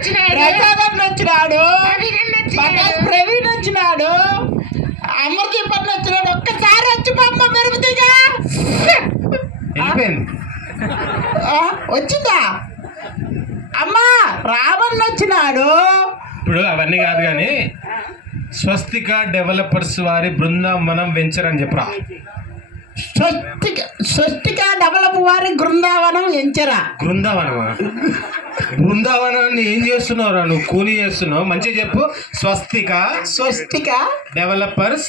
ప్రసాదం వచ్చినాడు, ప్రవీణ్ వచ్చినాడు, అమర్దీప్ అన్న వచ్చినాడు. ఒక్కసారి వచ్చి పంప మెరుగుతిగా వచ్చిందా అమ్మా? రావణ్ వచ్చినాడు. ఇప్పుడు అవన్నీ కాదు కానీ స్వస్తిక డెవలపర్స్ వారి బృందావనం వెంచర్ అని చెప్పరా. స్వస్తిక డెవలప్ వారి బృందావనం వెంచరా. బృందావనమా? బృందావనాన్ని ఏం చేస్తున్నావురా నువ్వు? కూలీ చేస్తున్నావు. మంచిగా చెప్పు. స్వస్తిక డెవలపర్స్.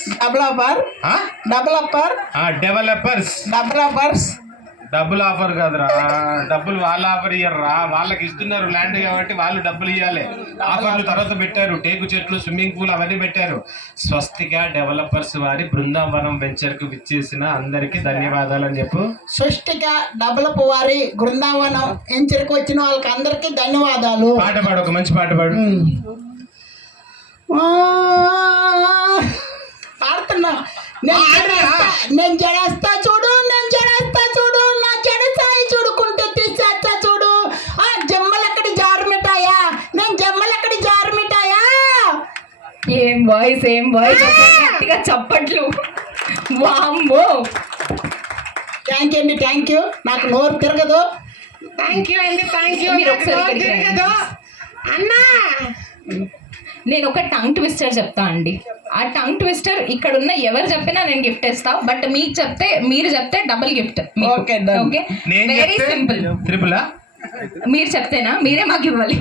డబ్బులు ఆఫర్ కాదురా, డబ్బులు వాళ్ళ ఆఫర్ ఇయ్యర్రా. వాళ్ళకి ఇస్తున్నారు ల్యాండ్ కాబట్టి వాళ్ళు డబ్బులు ఇవ్వాలి. ఆఫర్లు తర్వాత పెట్టారు, టేకు చెట్లు, స్విమ్మింగ్ పూల్ అవన్నీ పెట్టారు. స్వస్తిక డెవలపర్స్ వారి బృందావనం వెంచర్ కు విచ్చేసిన అందరికి ధన్యవాదాలు అని చెప్పు. స్వస్తిక డెవలప్ వారి బృందావనం వెంచర్ కు వచ్చిన వాళ్ళకి అందరికి ధన్యవాదాలు. పాట పాడు, ఒక మంచి పాట పాడు. పాడుతున్నా. నేను జడేస్తా చూడు, నేను జడేస్తా చూడు, నా జడ సాయి చూడుకుంటే తీసేస్తా చూడు. ఆ జమ్మలక్కడి జారు మిఠాయా, నేను జమ్మలక్కడి జారు మిఠాయా. ఏం వాయిస్ గట్టిగా చప్పట్లు. వామ్మో, థ్యాంక్ యూ అండి, థ్యాంక్ యూ. నాకు నోరు తిరగదు. థ్యాంక్ యూ అండి, థ్యాంక్ యూ. మీరు ఒకసారి తిరగదు అన్నా. నేను ఒక టంగ్ ట్విస్టర్ చెప్తా అండి. ఆ టంగ్ ట్విస్టర్ ఇక్కడ ఉన్న ఎవరు చెప్పినా నేను గిఫ్ట్ ఇస్తా. బట్ మీరు చెప్తే double gift. Okay, okay, very simple. త్రిపుల మీరు చెప్తేనా మీరే మాకు ఇవ్వాలి.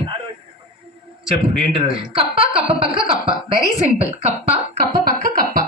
చెప్పు ఏంటిది? కప్ప పక్క కప్ప. Very simple. కప్ప పక్క కప్ప.